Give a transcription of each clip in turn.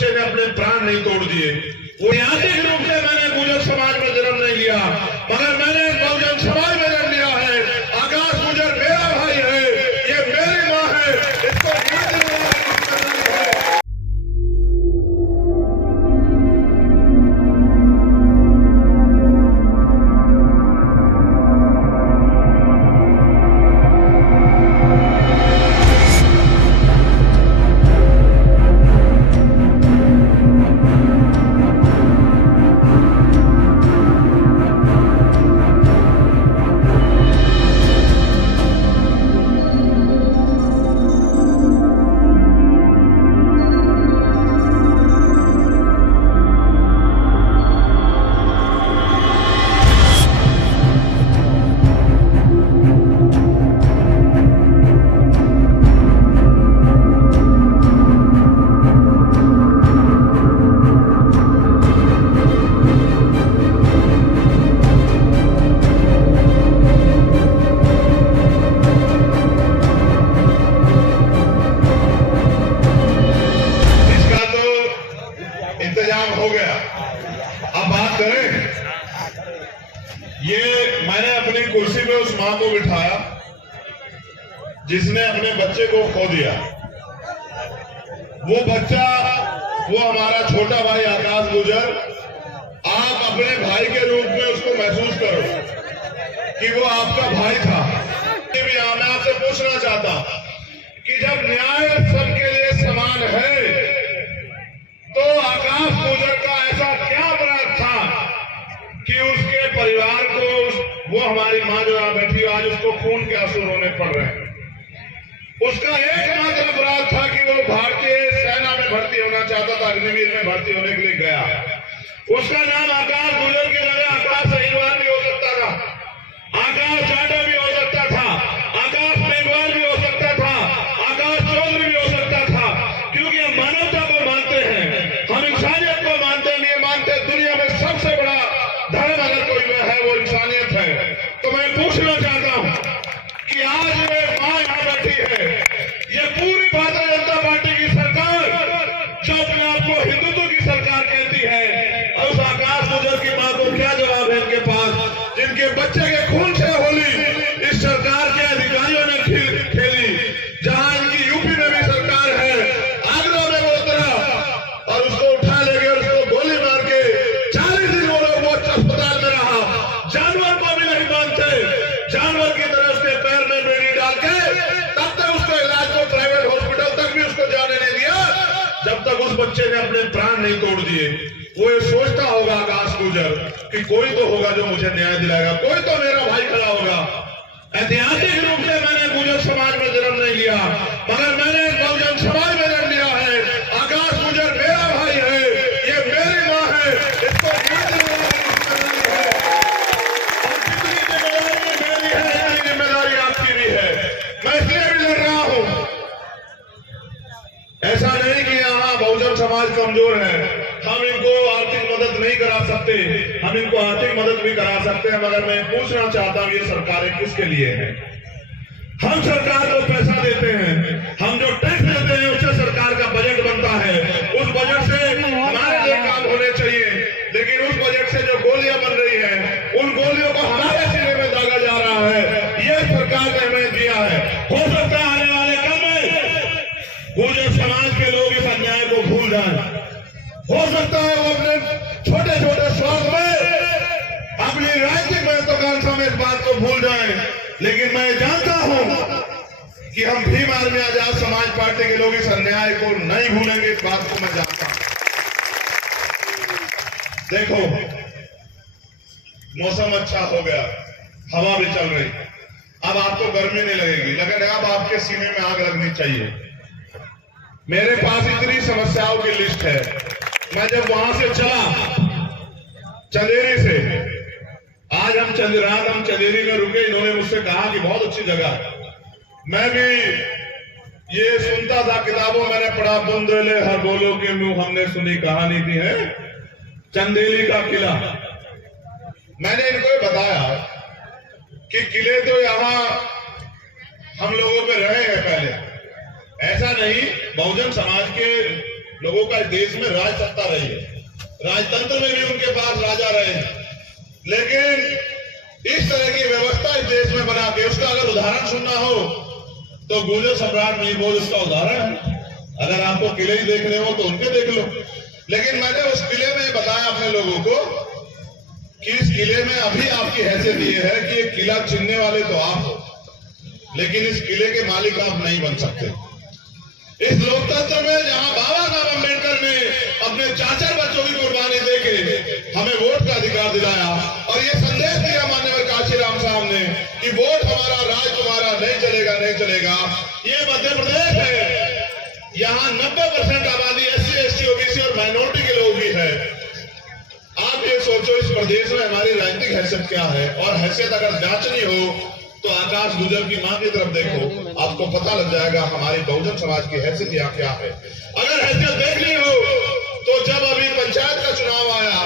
बच्चे ने अपने प्राण नहीं तोड़ दिए। वो यातिक रूप से मैंने गुर्जर समाज में जन्म नहीं लिया, मगर मैंने बहुजन समाज में जन्म लिया है। आकाश गुर्जर मेरा भाई है, ये मेरी माँ है, इसको याद दिलाना है। इंतजाम हो गया, अब बात करें। ये मैंने अपनी कुर्सी पे उस मां को बिठाया जिसने अपने बच्चे को खो दिया। वो बच्चा, वो हमारा छोटा भाई आकाश गुर्जर, आप अपने भाई के रूप में उसको महसूस करो कि वो आपका भाई था। मैं आपसे पूछना चाहता कि जब न्याय सबके लिए समान है तो आकाश गुर्जर का ऐसा क्या अपराध था कि उसके परिवार को, वो हमारी मां जो यहां बैठी आज उसको खून के आंसू रोने पड़ रहे हैं। उसका एकमात्र अपराध था कि वो भारतीय सेना में भर्ती होना चाहता था, अग्निवीर में भर्ती होने के लिए गया। उसका नाम आकाश गुर्जर की जगह आकाश अहिरवार भी हो सकता था, आकाश जाटव भी हो सकता था, आकाश मेघवाल भी हो सकता था, आकाश चौधरी भी हो सकता था, क्योंकि हम मानवता को मानते हैं, हम इंसानियत को मानते हैं। ये मानते हैं दुनिया में सबसे बड़ा धर्म अगर कोई है वो इंसानियत है। तो मैं पूछना चाहता हूं कि आज ये मां यहां बैठी है, ये पूरी भारतीय जनता पार्टी की सरकार जो अपने आप को हिंदुत्व की सरकार कहती है, और उस आकाश गुर्जर की मां को क्या जवाब है इनके पास, जिनके बच्चे के खून से होली इस सरकार के अधिकारियों ने खेली। जहां इनकी यूपी में भी सरकार है, आगरा में वो उतरा और उसको उठा ले गए, उसको गोली मार के 40 दिन वो लोग वो अस्पताल में रहा। जानवर को भी नहीं मानते, जानवर की तरह उसके पैर में बेड़ी डाल के तब तक उसको इलाज को प्राइवेट हॉस्पिटल तक भी उसको जाने नहीं दिया जब तक उस बच्चे ने अपने प्राण नहीं तोड़ दिए। वो ये सोचता होगा आकाश गुर्जर कि कोई तो होगा जो मुझे न्याय दिलाएगा, कोई तो मेरा भाई खड़ा होगा। ऐतिहासिक रूप से मैंने गुर्जर समाज में जन्म नहीं लिया, मगर मैंने बहुजन समाज में जन्म लिया है। आकाश गुर्जर मेरा भाई है, ये मेरी मां है, इसको याद दिलाना है। और जितनी जिम्मेदारी मेरी है इतनी जिम्मेदारी आपकी भी है। मैं इसलिए भी लड़ रहा हूं, ऐसा नहीं कि यहाँ बहुजन समाज कमजोर है, हम इनको आर्थिक मदद नहीं करा सकते, हम इनको आर्थिक मदद भी करा सकते हैं, मगर मैं पूछना चाहता हूं ये सरकारें किसके लिए हैं? हम सरकार को पैसा देते हैं, हम जो टैक्स देते हैं उससे सरकार का बजट बनता है, उस बजट से हमारे लिए काम होने चाहिए। लेकिन उस बजट से जो गोलियां बन रही है, उन गोलियों को हमारे सिरे में दागा जा रहा है। ये सरकार ने हमें दिया है। हो सकता है आने वाले कल में गुर्जर समाज के लोग इस अन्याय को भूल जाएं, हो सकता है वो अपने छोटे छोटे स्वार्थ में, अपनी राजनीतिक महत्वाकांक्षा में इस बात को भूल जाएं। लेकिन मैं जानता हूं कि हम भीम आर्मी आजाद समाज पार्टी के लोग इस अन्याय को नहीं भूलेंगे, इस बात को मैं जानता हूं। देखो, मौसम अच्छा हो गया, हवा भी चल रही, अब आपको गर्मी नहीं लगेगी, लेकिन अब आपके सीने में आग लगनी चाहिए। मेरे पास इतनी समस्याओं की लिस्ट है। मैं जब वहां से चला चंदेरी से, आज हम चंदेरी में रुके, इन्होंने मुझसे कहा कि बहुत अच्छी जगह। मैं भी ये सुनता था, किताबों मैंने पढ़ा, बुंदेले हर बोलो के मुंह हमने सुनी कहानी थी है चंदेली का किला। मैंने इनको बताया कि किले तो यहां हम लोगों पे रहे हैं पहले, ऐसा नहीं। बहुजन समाज के लोगों का देश में राज सत्ता रही है, राजतंत्र में भी उनके पास राजा रहे हैं, लेकिन इस तरह की व्यवस्था इस देश में बना के उसका अगर उदाहरण सुनना हो तो गुर्जर सम्राट नीलभोज उसका उदाहरण है। अगर आपको किले ही देखने हो तो उनके देख लो। लेकिन मैंने उस किले में बताया अपने लोगों को कि इस किले में अभी आपकी हैसियत ये है कि ये किला छीनने वाले तो आप हो, लेकिन इस किले के मालिक आप नहीं बन सकते। इस लोकतंत्र में जहां बाबा साहब अम्बेडकर ने अपने 4 बच्चों की कुर्बानी देके हमें वोट का अधिकार दिलाया और ये संदेश दिया माननीय काशीराम साहब ने कि वोट हमारा, राज तुम्हारा, नहीं चलेगा, नहीं चलेगा। ये मध्य प्रदेश है, यहाँ 90% आबादी SC, ST, OBC और माइनॉरिटी के लोग भी है। आप ये सोचो इस प्रदेश में हमारी राजनीतिक हैसियत क्या है, और हैसियत अगर जांचनी हो तो आकाश गुजर की मां की तरफ देखो, आपको पता लग जाएगा हमारी बहुजन समाज की हैसियत यहाँ क्या है। अगर हैसियत देखनी हो तो जब अभी पंचायत का चुनाव आया,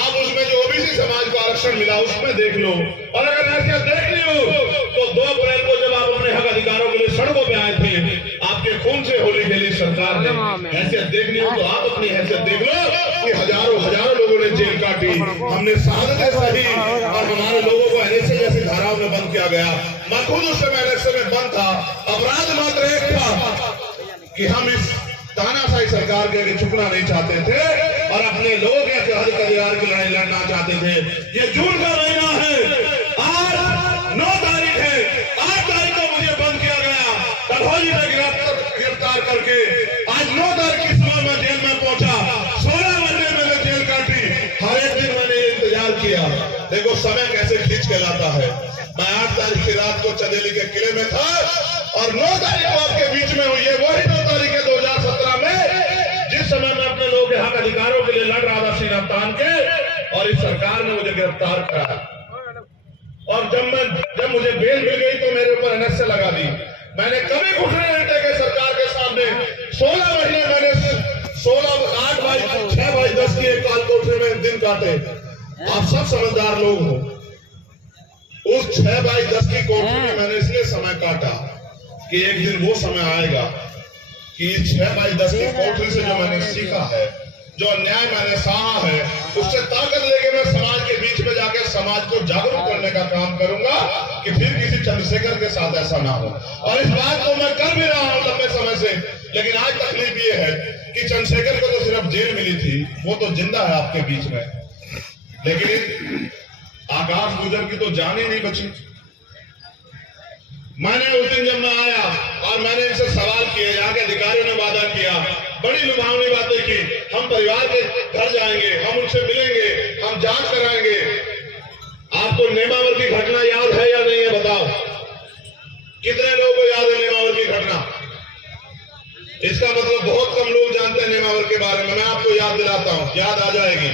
आप उसमें जो OBC समाज को आरक्षण मिला उसमें देख लो। और अगर हैसियत देखनी हो तो 2 अप्रैल को जब आप अपने हक अधिकारों के लिए सड़कों पे आए थे, आपके खून से होली खेली सरकार ने। हैसियत देखनी हो तो आप अपनी हैसियत देख लो कि हजारों लोगों ने जेल काटी, हमने शहादतें सही और हमारे लोगों को NSA जैसी धाराओं में बंद किया गया। मैं खुद उस समय NSA में बंद था। अपराध मात्र एक था कि हम इस तानाशाही सरकार के आगे झुकना नहीं चाहते थे और अपने लोगों के हक अधिकार की लड़ाई लड़ना चाहते थे। ये जून का महीना है, आज 9 तारीख है, 8 तारीख को मुझे बंद किया गया, कन्हौजी में गिरफ्तार करके। आज 9 तारीख की सुबह में जेल में पहुंचा, 16 महीने मैंने जेल काटी, हर एक दिन मैंने इंतजार किया। देखो समय कैसे खींच के लाता है। मैं 8 तारीख की रात को चंदेली के किले में था और 9 तारीख को आपके बीच में हुई है। वही 9 तारीख है 2017 में, जिस समय मैं अपने लोगों के हक अधिकारों के लिए लड़ रहा था सीना तान के, और इस सरकार ने मुझे गिरफ्तार करा। और जब मुझे बेल मिल गई तो मेरे ऊपर NSA लगा दी। मैंने कभी घुटने नहीं टेके सरकार के सामने। 16 महीने मैंने 8 बाई 6 बाई 10 की एक काल कोठरी में दिन काटे। आप सब समझदार लोग हो। उस 6 बाई 10 की कोठरी में मैंने इसलिए समय काटा कि एक दिन वो समय आएगा कि 6 बाई 10 की कोठरी से जो मैंने सीखा है, जो अन्याय मैंने सहा है, उससे ताकत लेके मैं समाज के बीच में जाकर समाज को जागरूक करने का काम करूंगा कि फिर किसी चंद्रशेखर के साथ ऐसा ना हो। और इस बात को मैं कर भी रहा हूं लंबे समय से। लेकिन आज तकलीफ ये है कि चंद्रशेखर को तो सिर्फ जेल मिली थी, वो तो जिंदा है आपके बीच में, लेकिन आकाश गुजर की तो जान ही नहीं बची। मैंने उस दिन जब मैं आया और मैंने इनसे सवाल किए, यहाँ के अधिकारियों ने वादा किया, बड़ी लुभावनी बातें की, हम परिवार के घर जाएंगे, हम उनसे मिलेंगे, हम जांच कराएंगे। आपको नेमावर की घटना याद है या नहीं है बताओ? कितने लोगों को याद है नेमावर की घटना? इसका मतलब बहुत कम लोग जानते हैं नेमावर के बारे में। मैं आपको याद दिलाता हूं, याद आ जाएगी।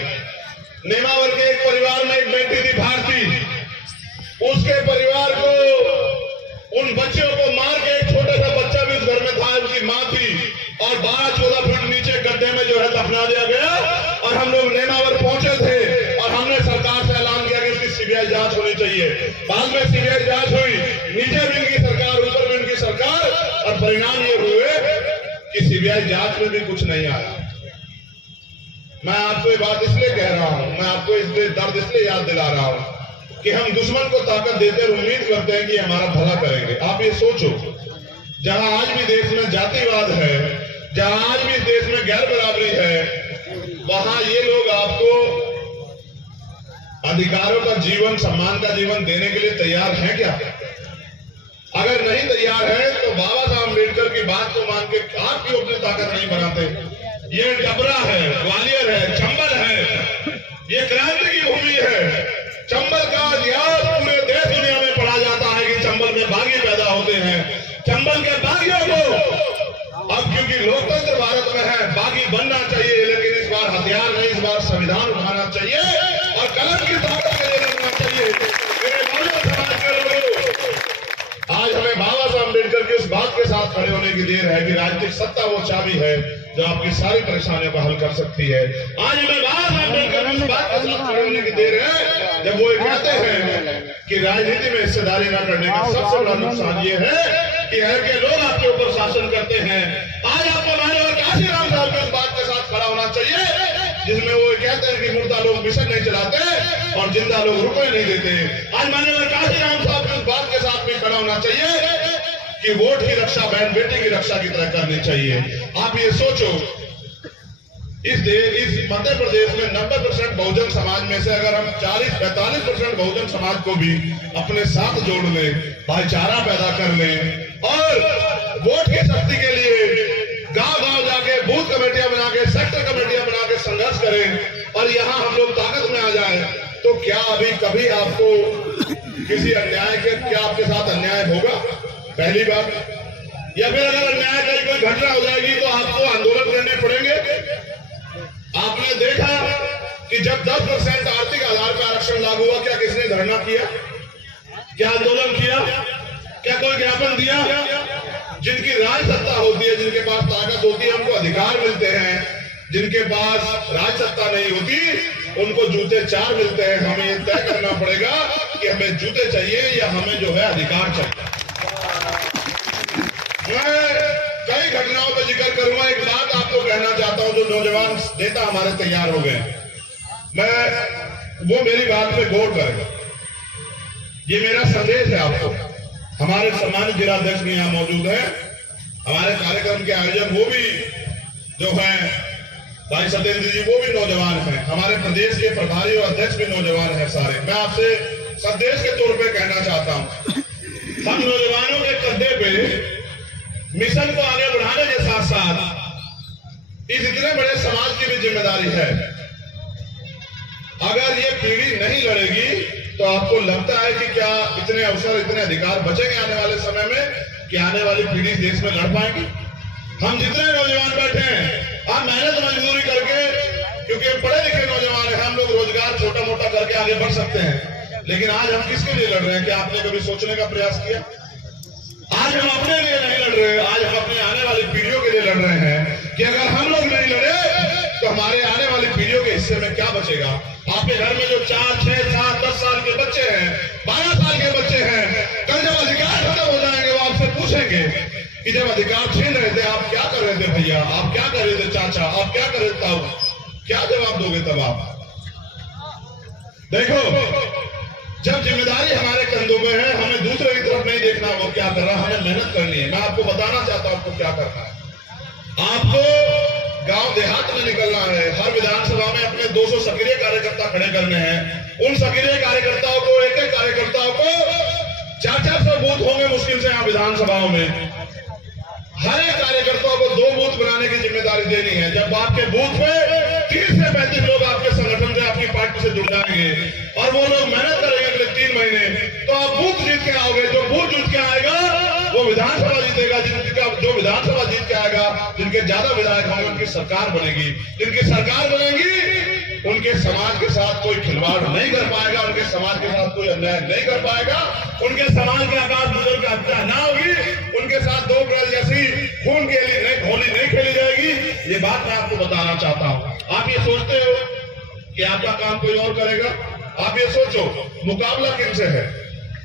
नेमावर के एक परिवार में एक बेटी थी भारती। उसके परिवार को, उन बच्चों को मार के, एक छोटा सा बच्चा भी उस घर में था, उसकी मां थी, और 12-14 फीट नीचे गड्ढे में जो है दफना दिया गया। और हम लोग नेमावर पहुंचे थे और हमने सरकार से ऐलान किया कि इसकी CBI जांच होनी चाहिए। बाद में CBI जांच हुई, नीचे भी इनकी सरकार, ऊपर भी इनकी सरकार, और परिणाम ये हुए कि CBI जांच में भी कुछ नहीं आया। मैं आपको ये बात इसलिए कह रहा हूं, मैं आपको इसलिए दर्द इसलिए याद दिला रहा हूं कि हम दुश्मन को ताकत देते और उम्मीद करते हैं कि हमारा भला करेंगे। आप ये सोचो, जहां आज भी देश में जातिवाद है, जहां आज भी देश में गैर बराबरी है, वहां ये लोग आपको अधिकारों का जीवन, सम्मान का जीवन देने के लिए तैयार हैं क्या? अगर नहीं तैयार है तो बाबा साहब अम्बेडकर की बात को मान के आप क्यों अपनी ताकत नहीं बनाते? ये डबरा है, ग्वालियर है, चंबल है, ये क्रांति की भूमि है। चंबल का इतिहास पूरे देश दुनिया में पढ़ा जाता है कि चंबल में बागी पैदा होते हैं। चंबल के बागियों को अब क्योंकि लोकतंत्र भारत में है, बागी बनना चाहिए, लेकिन इस बार हथियार नहीं, इस बार संविधान उठाना चाहिए और कलम की ताकत के लिए लड़ना चाहिए। मेरे बहुजन समाज के लोगों, आज हमें बाबा साहब अम्बेडकर की उस बात के साथ खड़े होने की देर है कि राजनीतिक सत्ता वो चाबी है जो आपकी सारी परेशानियों को हल कर सकती है। आज हमें बाबा साहब अम्बेडकर की उस बात के साथ खड़े होने की देर है जब वो कहते हैं कि राजनीति में हिस्सेदारी न करने का सबसे बड़ा नुकसान ये है कि हर के लोग आपके ऊपर शासन करते हैं। आज आपको माननीय काशीराम साहब की इस बात के होना चाहिए जिसमें वो कहते हैं कि मुर्दा लोग मिशन नहीं चलाते और जिंदा लोग रुपए नहीं देते। आज माननीय काशीराम साहब इस बात के साथ में खड़ा होना चाहिए कि वोट की रक्षा बहन बेटी की रक्षा की तरह करनी चाहिए। आप ये सोचो, इस मध्य प्रदेश में 90% बहुजन समाज में से अगर हम 40-45% बहुजन समाज को भी अपने साथ जोड़ लें, भाईचारा पैदा कर लें और वोट की शक्ति के लिए गांव-गांव जाके बूथ कमेटियां बना के, सेक्टर कमेटियां बना के संघर्ष करें और यहाँ हम लोग ताकत में आ जाए, तो क्या अभी कभी आपको किसी अन्याय के क्या आपके साथ अन्याय होगा? पहली बात। या फिर अगर अन्याय की कोई घटना हो जाएगी तो आपको आंदोलन करने पड़ेंगे। आपने देखा कि जब 10% आर्थिक आधार पर आरक्षण लागू हुआ, क्या किसने धरना किया? क्या आंदोलन किया? क्या कोई ज्ञापन दिया? जिनकी राज सत्ता होती है, जिनके पास ताकत होती है, उनको अधिकार मिलते हैं। जिनके पास राज सत्ता नहीं होती उनको जूते 4 मिलते हैं। हमें ये तय करना पड़ेगा कि हमें जूते चाहिए या हमें जो है अधिकार चाहिए। मैं कई घटनाओं पर जिक्र करूंगा। एक बात आपको कहना चाहता हूं, जो नौजवान नेता हमारे तैयार हो गए, वो मेरी बात पे गौर करेगा। ये मेरा संदेश है आपको। हमारे सम्मानित जिलाध्यक्ष भी यहाँ मौजूद है, हमारे कार्यक्रम के आयोजक वो भी जो है भाई सत्येंद्र जी, वो भी नौजवान हैं। हमारे प्रदेश के प्रभारी और अध्यक्ष भी नौजवान हैं सारे। मैं आपसे संदेश के तौर पे कहना चाहता हूं, हम नौजवानों के कंधे पे मिशन को आगे बढ़ाने के साथ साथ इस इतने बड़े समाज की भी जिम्मेदारी है। अगर ये पीढ़ी नहीं लड़ेगी तो आपको लगता है कि क्या इतने अवसर, इतने अधिकार बचेंगे आने वाले समय में कि आने वाली पीढ़ी देश में लड़ पाएगी? हम जितने नौजवान बैठे हैं, आप मेहनत मजदूरी करके, क्योंकि पढ़े लिखे नौजवान हैं, हम लोग रोजगार छोटा मोटा करके आगे बढ़ सकते हैं। लेकिन आज हम किसके लिए लड़ रहे हैं? क्या आपने कभी सोचने का प्रयास किया? आज हम अपने लिए नहीं लड़ रहे, आज हम अपने आने वाली पीढ़ियों के लिए लड़ रहे हैं कि अगर हम लोग नहीं लड़े तो हमारे आने वाली पीढ़ियों के हिस्से में क्या बचेगा? आपके घर में जो 4, 6, 7, 10 साल के बच्चे हैं, 12 साल के बच्चे हैं, कल जब अधिकार खत्म हो जाएंगे वो आपसे पूछेंगे कि जब अधिकार छीन रहे थे आप क्या कर रहे थे भैया, आप क्या कर रहे थे चाचा, आप क्या कर रहे थे ताऊ? क्या जवाब दोगे तब आप? देखो, जब जिम्मेदारी हमारे कंधों में है, हमें दूसरे की तरफ नहीं देखना वो क्या कर रहा है, हमें मेहनत करनी है। मैं आपको बताना चाहता हूं आपको क्या करना है। आपको गांव देहात में निकलना है। हर विधानसभा में अपने 200 सक्रिय कार्यकर्ता खड़े करने हैं। उन सक्रिय कार्यकर्ताओं को, एक एक कार्यकर्ताओं को 400 बूथ होंगे मुश्किल से यहाँ विधानसभाओं में। हर एक कार्यकर्ताओं को 2 बूथ बनाने की जिम्मेदारी देनी है। जब आपके बूथ पे 30 से 35 लोग आपके संगठन से, आपकी पार्टी से जुड़ जाएंगे और वो लोग मेहनत करेंगे अगले 3 महीने, तो आप बूथ जीत के आओगे। जो बूथ जीत के आएगा वो विधानसभा जीतेगा। जो विधानसभा जीत के आएगा, जिनके ज्यादा विधायक होंगे, उनकी सरकार बनेगी। जिनकी सरकार बनेगी, उनके समाज के साथ कोई खिलवाड़ नहीं कर पाएगा, उनके समाज के साथ कोई अन्याय नहीं कर पाएगा, उनके समाज के आकाश बुजुर्ग की हत्या ना होगी, उनके साथ 2 अप्रैल जैसी खून के लिए होली नहीं खेली जाएगी। ये बात मैं आपको बताना चाहता हूं। आप ये सोचते हो कि आपका काम कोई और करेगा? आप ये सोचो, मुकाबला किनसे है?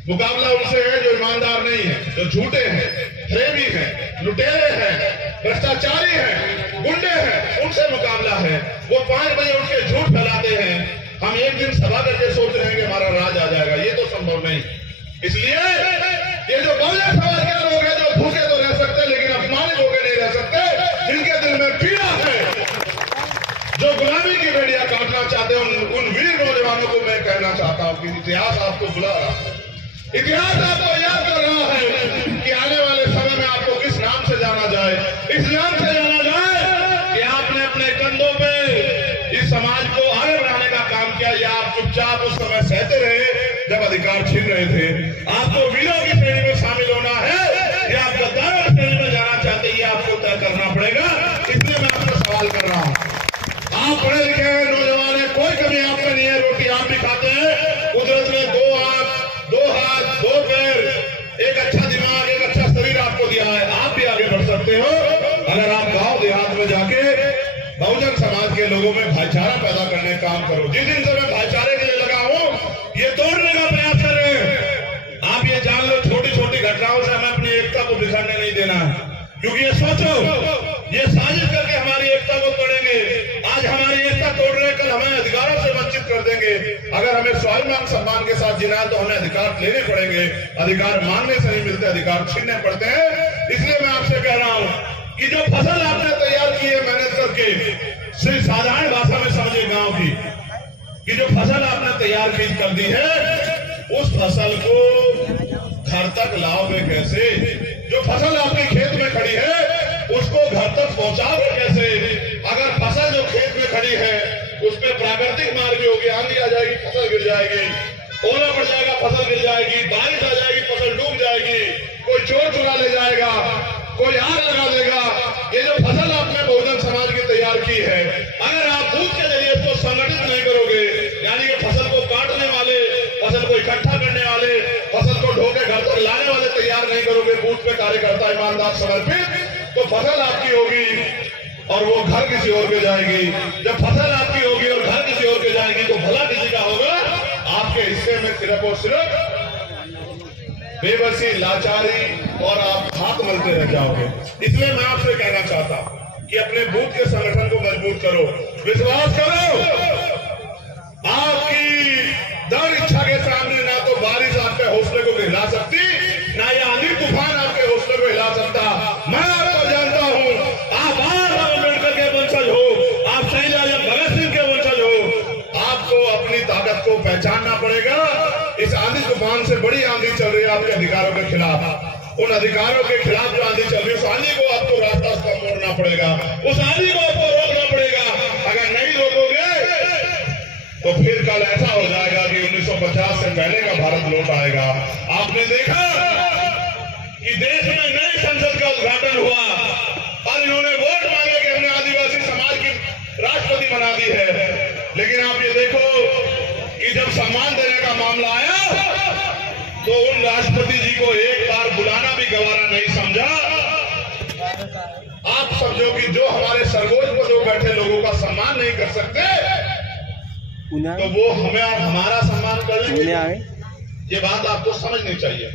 मुकाबला उनसे है जो ईमानदार नहीं है, जो झूठे हैं, प्रेमी हैं, लुटेरे हैं, भ्रष्टाचारी हैं, गुंडे हैं, उनसे मुकाबला है। वो 5 बजे उठ के झूठ फैलाते हैं। हम एक दिन सभा करके सोच रहे हैं कि हमारा राज आ जाएगा, ये तो संभव नहीं। इसलिए ये जो बहुजन समाज के लोग हैं, जो भूखे तो रह सकते लेकिन अपमानित होकर नहीं रह सकते, जिनके दिल में पीड़ा है, जो गुलामी की बेड़ियां काटना चाहते हैं, उन वीर नौजवानों को मैं कहना चाहता हूं कि इतिहास आपको बुला रहा है। इतिहास आपको याद कर रहा है कि आने वाले समय में आपको किस नाम से जाना जाए। इस नाम से जाना जाए कि आपने अपने कंधों पे इस समाज को आगे बढ़ाने का काम किया, या आप चुपचाप उस समय सहते रहे जब अधिकार छीन रहे थे। आपको वीरों की श्रेणी में शामिल होना है या आप गद्दारों की श्रेणी में जाना चाहते हैं, ये आपको तय करना पड़ेगा। इसलिए मैं आपसे सवाल कर रहा हूं। आप पढ़े लिखे हैं, नौजवान है, कोई कमी आप में नहीं है, रोटी आप भी खाते हैं। कुदरत ने 2 आंख, 2 हाथ, 2 पैर, एक अच्छा दिमाग, एक अच्छा शरीर आपको दिया है। आप भी आगे बढ़ सकते हो अगर आप गांव देहात में जाके बहुजन समाज के लोगों में भाईचारा पैदा करने का काम करो। जिस दिन से मैं भाईचारे के लिए लगा हूं, ये तोड़ने का प्रयास करें। आप ये जान लो, छोटी छोटी घटनाओं से हमें अपनी एकता को बिखरने नहीं देना, क्योंकि ये सोचो, ये साजिश करके हमारी एकता को तोड़ेंगे। आज करके अगर हमें स्वाभिमान सम्मान के साथ जीना है तो हमें अधिकार लेने पड़ेंगे। अधिकार मांगने से नहीं मिलते, अधिकार छीनने पड़ते हैं। इसलिए मैं आपसे कह रहा हूं कि जो फसल आपने तैयार की है मेहनत करके, सिर्फ साधारण भाषा में समझे गांव की, कि जो फसल आपने तैयार की कर दी है उस फसल को घर तक लाओगे कैसे? जो फसल आपके खेत में खड़ी है उसको घर तक पहुंचाओगे कैसे? अगर फसल जो खेत में खड़ी है उस पर प्राकृतिक मार्ग होगी, आंधी आ जाएगी फसल गिर जाएगी, ओला पड़ जाएगा फसल गिर जाएगी, बारिश आ जाएगी फसल डूब जाएगी, कोई चोर चुरा ले जाएगा, कोई आग लगा देगा। ये जो फसल आपने बहुजन समाज की तैयार की है, अगर आप बूथ के जरिए इसको संगठित नहीं करोगे, यानी कि फसल को काटने वाले, फसल को इकट्ठा करने वाले, फसल को ढोके घर तक लाने वाले तैयार नहीं करोगे, बूथ पे कार्यकर्ता ईमानदार समर्पित, तो फसल आपकी होगी और वो घर किसी और के जाएगी। जब फसल आपकी होगी और घर किसी और के जाएगी तो भला किसी का होगा? आपके हिस्से में सिर्फ और सिर्फ बेबसी, लाचारी और आप हाथ मलते रह जाओगे। इसलिए मैं आपसे कहना चाहता हूं कि अपने बूथ के संगठन को मजबूत करो, विश्वास करो। आपकी दृढ़ इच्छा के सामने ना तो बारिश आपके हौसले को हिला सकती, ना ये आंधी तूफान आपके हौसले को हिला सकता। मैं आपको जानता हूं, आप अम्बेडकर के वंशज हो, आप शहीद आजम भगत सिंह के वंशज हो। आपको अपनी ताकत को पहचानना पड़ेगा। इस आंधी तूफान से बड़ी आंधी चल रही है आपके अधिकारों के खिलाफ। उन अधिकारों के खिलाफ जो आंधी चल रही है उस आंधी को आपको रास्ता मोड़ना पड़ेगा, उस आंधी को आपको रोकना पड़ेगा। अगर नहीं रोकोगे तो फिर कल ऐसा हो जाएगा कि 1950 से पहले का भारत लौट आएगा। आपने देखा कि देश में नई संसद का उद्घाटन हुआ और इन्होंने वोट मांगे कि हमने आदिवासी समाज की राष्ट्रपति बना दी है, लेकिन आप ये देखो कि जब सम्मान देने का मामला आया तो उन राष्ट्रपति जी को एक बार बुलाना भी गवारा नहीं समझा। आप समझो कि जो हमारे सर्वोच्च पदों पर बैठे लोगों का सम्मान नहीं कर सकते तो वो हमें हमारा सम्मान कर लेंगे। ये बात आपको समझनी चाहिए।